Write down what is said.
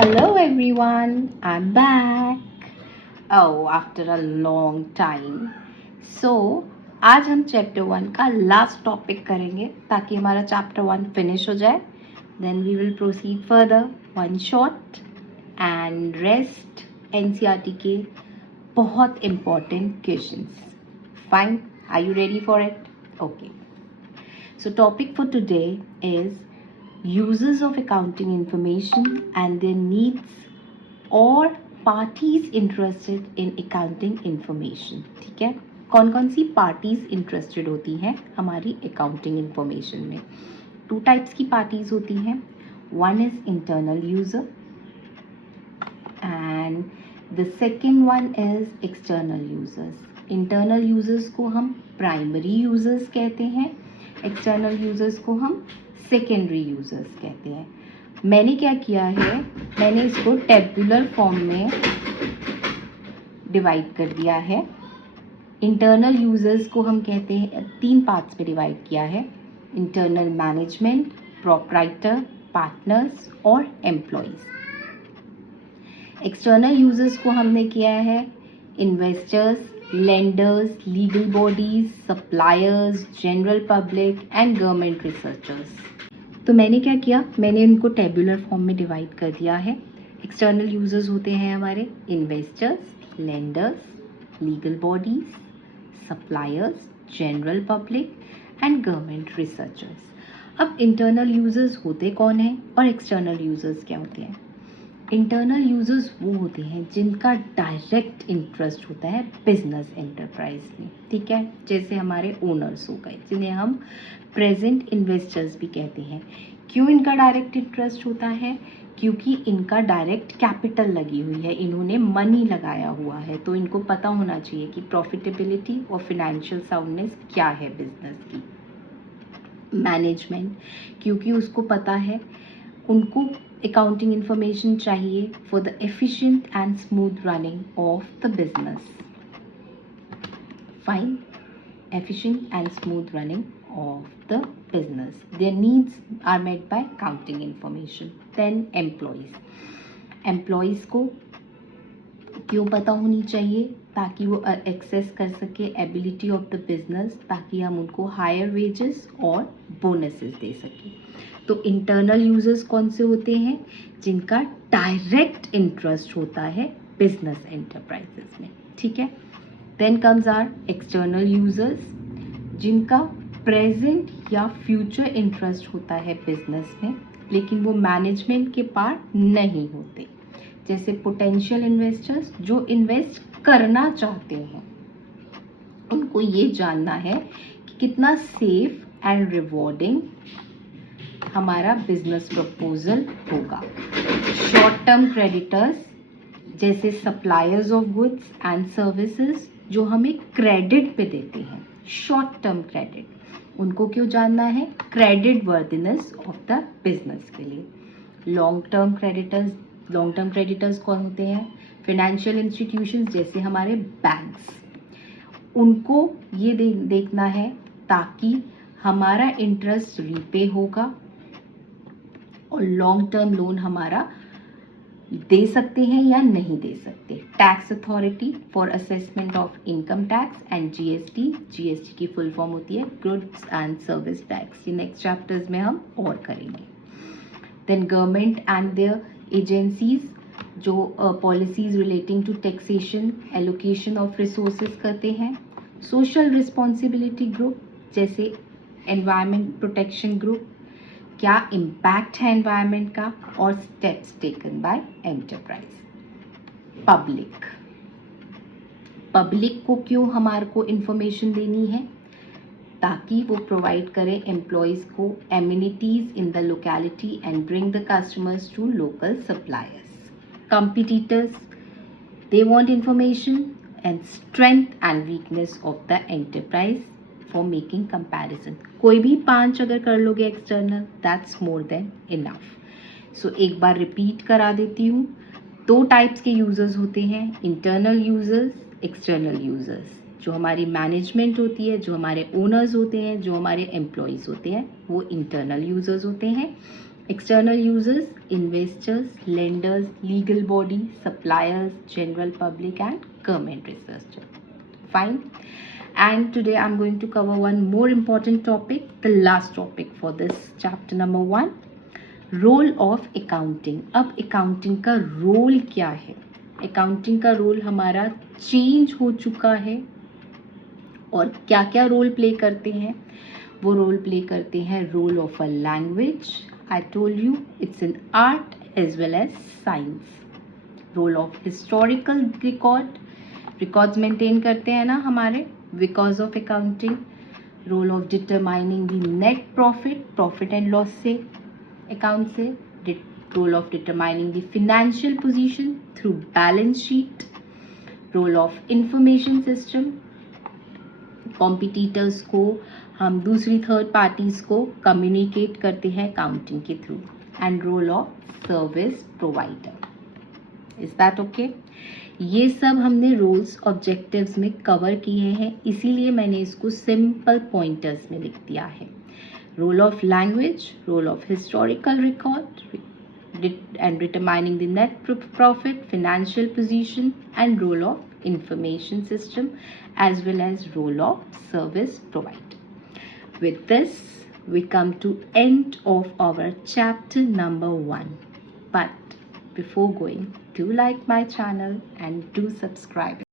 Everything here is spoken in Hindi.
Hello everyone, I'm back. Oh, after a long time. So, आज हम चैप्टर 1 का लास्ट टॉपिक करेंगे ताकि हमारा चैप्टर 1 फिनिश हो जाए. Then we will proceed further. One shot and rest NCERT के बहुत important questions. Fine, are you ready for it? Okay. So, topic for today is uses of accounting information and their needs और parties interested in accounting information. ठीक है, कौन कौन सी पार्टीज इंटरेस्टेड होती हैं हमारी अकाउंटिंग इंफॉर्मेशन में? टू टाइप्स की पार्टीज होती हैं. One is internal user and the second one is external users. Internal users को हम प्राइमरी यूजर्स कहते हैं, एक्सटर्नल यूजर्स को हम सेकेंडरी यूजर्स कहते हैं. मैंने क्या किया है, मैंने इसको टेबुलर फॉर्म में डिवाइड कर दिया है. इंटरनल यूजर्स को हम कहते हैं, 3 पार्ट्स में डिवाइड किया है. इंटरनल मैनेजमेंट, प्रोप्राइटर, पार्टनर्स और एम्प्लॉयज. एक्सटर्नल यूजर्स को हमने किया है investors, lenders, legal bodies, suppliers, general public and government researchers. तो मैंने क्या किया, मैंने इनको टेबुलर फॉर्म में डिवाइड कर दिया है. एक्सटर्नल यूजर्स होते हैं हमारे investors, lenders, legal bodies, suppliers, general public and government researchers. अब इंटरनल यूजर्स होते कौन हैं और एक्सटर्नल यूजर्स क्या होते हैं? इंटरनल यूजर्स वो होते हैं जिनका डायरेक्ट इंटरेस्ट होता है बिजनेस एंटरप्राइज में. ठीक है, जैसे हमारे ओनर्स हो गए जिन्हें हम प्रेजेंट इन्वेस्टर्स भी कहते हैं. क्यों इनका डायरेक्ट इंटरेस्ट होता है? क्योंकि इनका डायरेक्ट कैपिटल लगी हुई है, इन्होंने मनी लगाया हुआ है, तो इनको पता होना चाहिए कि प्रॉफिटेबिलिटी और फिनेंशियल साउंडनेस क्या है बिजनेस की. मैनेजमेंट, क्योंकि उसको पता है, उनको accounting information चाहिए for the efficient and smooth running of the business. Fine, efficient and smooth running of the business. Their needs are met by accounting information. Then employees. Employees को क्यों पता होनी चाहिए? ताकि वो एक्सेस कर सके एबिलिटी ऑफ द बिजनेस, ताकि हम उनको हायर वेजेस और बोनसेस दे सकें. तो इंटरनल यूजर्स कौन से होते हैं? जिनका डायरेक्ट इंटरेस्ट होता है बिजनेस एंटरप्राइजेस में. ठीक है. Then comes are external users, जिनका प्रेजेंट या फ्यूचर इंटरेस्ट होता है बिजनेस में, लेकिन वो मैनेजमेंट के पार्ट नहीं होते. जैसे पोटेंशियल इन्वेस्टर्स जो इन्वेस्ट करना चाहते हैं, उनको ये जानना है कि कितना सेफ एंड रिवॉर्डिंग हमारा बिजनेस प्रपोजल होगा. शॉर्ट टर्म क्रेडिटर्स जैसे suppliers of goods and services जो हमें क्रेडिट पे देते हैं, शॉर्ट टर्म क्रेडिट, उनको क्यों जानना है? Credit worthiness of the business के लिए. लॉन्ग टर्म क्रेडिटर्स कौन होते हैं? फाइनेंशियल इंस्टीट्यूशंस जैसे हमारे बैंक्स. उनको ये देखना है ताकि हमारा इंटरेस्ट रीपे होगा और लॉन्ग टर्म लोन हमारा दे सकते हैं या नहीं दे सकते. Tax authority for assessment of income tax and GST की फुल फॉर्म होती है गुड्स एंड सर्विस टैक्स. ये नेक्स्ट चैप्टर्स में हम और करेंगे. Then government and their agencies जो policies relating to taxation, allocation of resources करते हैं. सोशल रिस्पॉन्सिबिलिटी ग्रुप जैसे एनवायरमेंट प्रोटेक्शन ग्रुप, क्या इम्पैक्ट है एनवायरमेंट का और steps taken by enterprise. Public को क्यों हमारे को इंफॉर्मेशन देनी है? ताकि वो प्रोवाइड करें एम्प्लॉयज को amenities in the locality and bring the customers to local suppliers. Competitors, they want information and strength and weakness of the enterprise for making comparison. कोई भी 5 अगर कर लोगे external, that's more than enough. So एक बार रिपीट करा देती हूँ. 2 टाइप्स के यूजर्स होते हैं, इंटरनल यूजर्स, एक्सटर्नल यूजर्स. जो हमारी मैनेजमेंट होती है, जो हमारे ओनर्स होते हैं, जो हमारे एम्प्लॉयज़ होते हैं, वो इंटरनल यूजर्स होते हैं. External users, investors, lenders, legal bodies, suppliers, general public, and government researchers. Fine. And today I'm going to cover one more important topic, the last topic for this chapter number 1, role of accounting. अब अकाउंटिंग का रोल क्या है? अकाउंटिंग का रोल हमारा चेंज हो चुका है और क्या क्या रोल प्ले करते हैं? वो रोल प्ले करते हैं role of a language. I told you it's an art as well as science. Role of historical records maintain करते हैं ना हमारे because of accounting. Role of determining the net profit and loss से, अकाउंट से. Role of determining the financial position through balance sheet. Role of information system, competitors को हम दूसरी थर्ड पार्टीज को कम्युनिकेट करते हैं अकाउंटिंग के through. And role of service provider. Is that okay? ये सब हमने रोल्स ऑब्जेक्टिव्स में कवर किए हैं, इसीलिए मैंने इसको सिंपल पॉइंटर्स में लिख दिया है. Role of language, role of historical record and determining the net profit, financial position, and role of information system, as well as role of service provider. With this, we come to end of our chapter number 1. But before going, do like my channel and do subscribe.